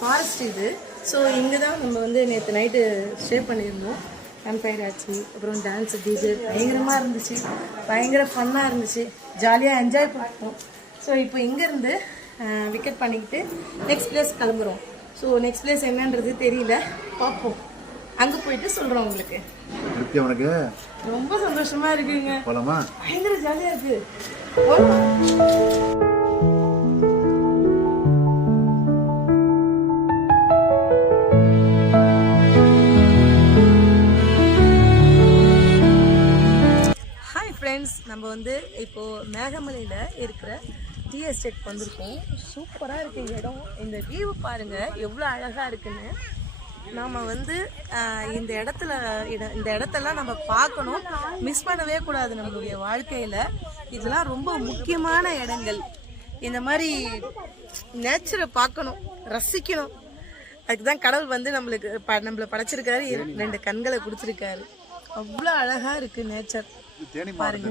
Forest இது. So இங்கே தான் நம்ம வந்து நேற்று நைட்டு ஸ்டே பண்ணியிருந்தோம். கேம்ப் ஆச்சு, அப்புறம் டான்ஸு டிஜே பயங்கரமாக இருந்துச்சு, பயங்கர ஃபன்னாக இருந்துச்சு, ஜாலியாக என்ஜாய் பண்ணோம். ஸோ இப்போ இங்கேருந்து விக்கெட் பண்ணிக்கிட்டு நெக்ஸ்ட் பிளேஸ் கிளம்புறோம். ஸோ நெக்ஸ்ட் பிளேஸ் என்னன்றது தெரியல, பார்ப்போம். அங்கே போயிட்டு சொல்கிறோம் உங்களுக்கு. உனக்கு ரொம்ப சந்தோஷமாக இருக்குங்க, போலாமா? பயங்கர ஜாலியாக இருக்குது. ஃப்ரெண்ட்ஸ், நம்ம வந்து இப்போது மேகமலையில் இருக்கிற டீ எஸ்டேட் வந்திருக்கோம். சூப்பராக இருக்குது இடம். இந்த வியூ பாருங்கள் எவ்வளோ அழகாக இருக்குன்னு. நாம் வந்து இந்த இடத்தெல்லாம் நம்ம பார்க்கணும், மிஸ் பண்ணவே கூடாது நம்மளுடைய வாழ்க்கையில். இதெல்லாம் ரொம்ப முக்கியமான இடங்கள். இந்த மாதிரி நேச்சரை பார்க்கணும், ரசிக்கணும். அதுக்கு தான் கடவுள் வந்து நம்மளை படைச்சிருக்காரு, 2 கண்களை கொடுத்துருக்காரு. அவ்வளோ அழகாக இருக்குது நேச்சர் பாருங்க.